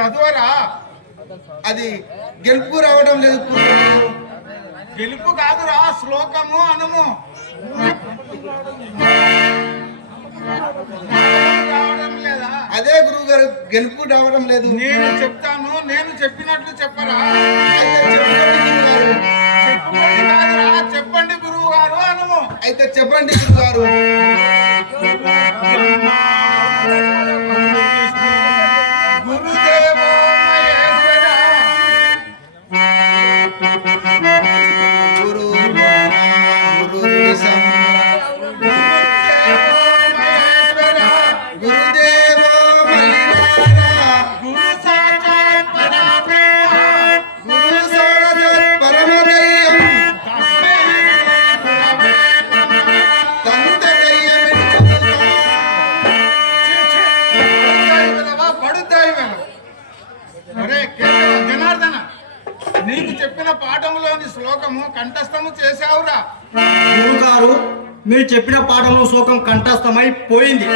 చదువరా. అది గెలుపు రావడం లేదు. గెలుపు కాదురా, శ్లోకము అనుము. రావడం లేదా? అదే గురువు గారు, గెలుపు రావడం లేదు. నేను చెప్తాను, నేను చెప్పినట్లు చెప్పరా. అయితే చెప్పండి గురువు గారు. చెప్పుకోండి కాదురా, చెప్పండి గురువు గారు అనుము. అయితే చెప్పండి గురువు గారు. గురుదేవో మహేశ్వర. గురు గురుదేవో గురు సాక్షాత్ పరబ్రహ్మ. గురు సాక్షాత్ పరమదైవం జనార్దన, నీకు చెప్పిన పాఠంలోని శ్లోకము కంఠస్థము చేశావురా. గురువు గారు, మీరు చెప్పిన పాఠంలో శ్లోకం కంఠస్థమై పోయింది.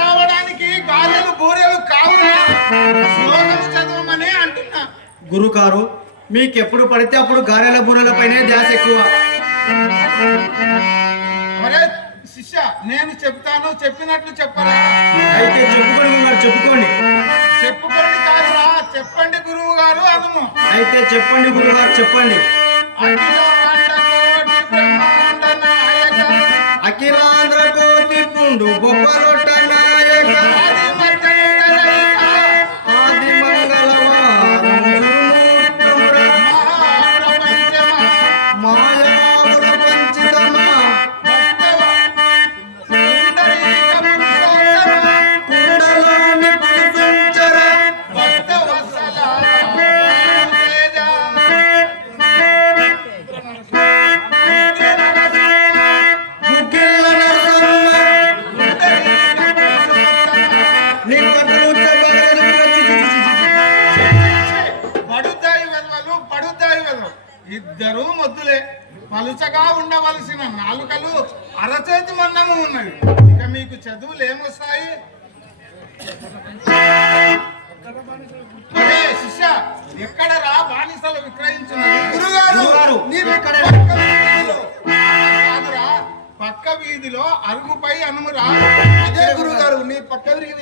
రావడానికి గారెలు బూరెలు కావురా, శ్లోకము చదవమని అంటున్నా. గురువు గారు, మీకు ఎప్పుడు పడితే అప్పుడు గారెల బూరెల పైనే ధ్యాస ఎక్కువ. ఒరే శిష్య, నేను చెప్తాను, చెప్పినట్లు చెప్పరా. అయితే చెప్పుకోండి గురువు గారు, చెప్పుకోండి. చెప్పుకోండి కాదురా, చెప్పండి గురువు గారు అనుము. అయితే చెప్పండి గురువు గారు, చెప్పండి. అఖిలాంధ్ర కోటి పుండు గొప్పలొట్ట నాయక ఆది మంగళవారం మాయావుల పంచితమా కుండలోని పురుషంచర గుగ్గిళ్ళ నరసమ్మ నీ కన్నులు పడుతాయి వెదవలు, పడుతాయి వెదవలు. ఇద్దరు మొద్దులే, పలుచగా ఉండవలసిన నాలుకలు అరచేతి మన్నము ఉన్నవి. ఇక మీకు చదువులు ఏమొస్తాయి? ఒరే శిష్య, ఎక్కడ రా బానిసలు విక్రయించున్నది? గురుగారు, నీవు ఎక్కడ? కాదురా, పక్క వీధిలో అరుగుపై అనుమురా. అదే గురువు గారు, నీ పక్క విరిగి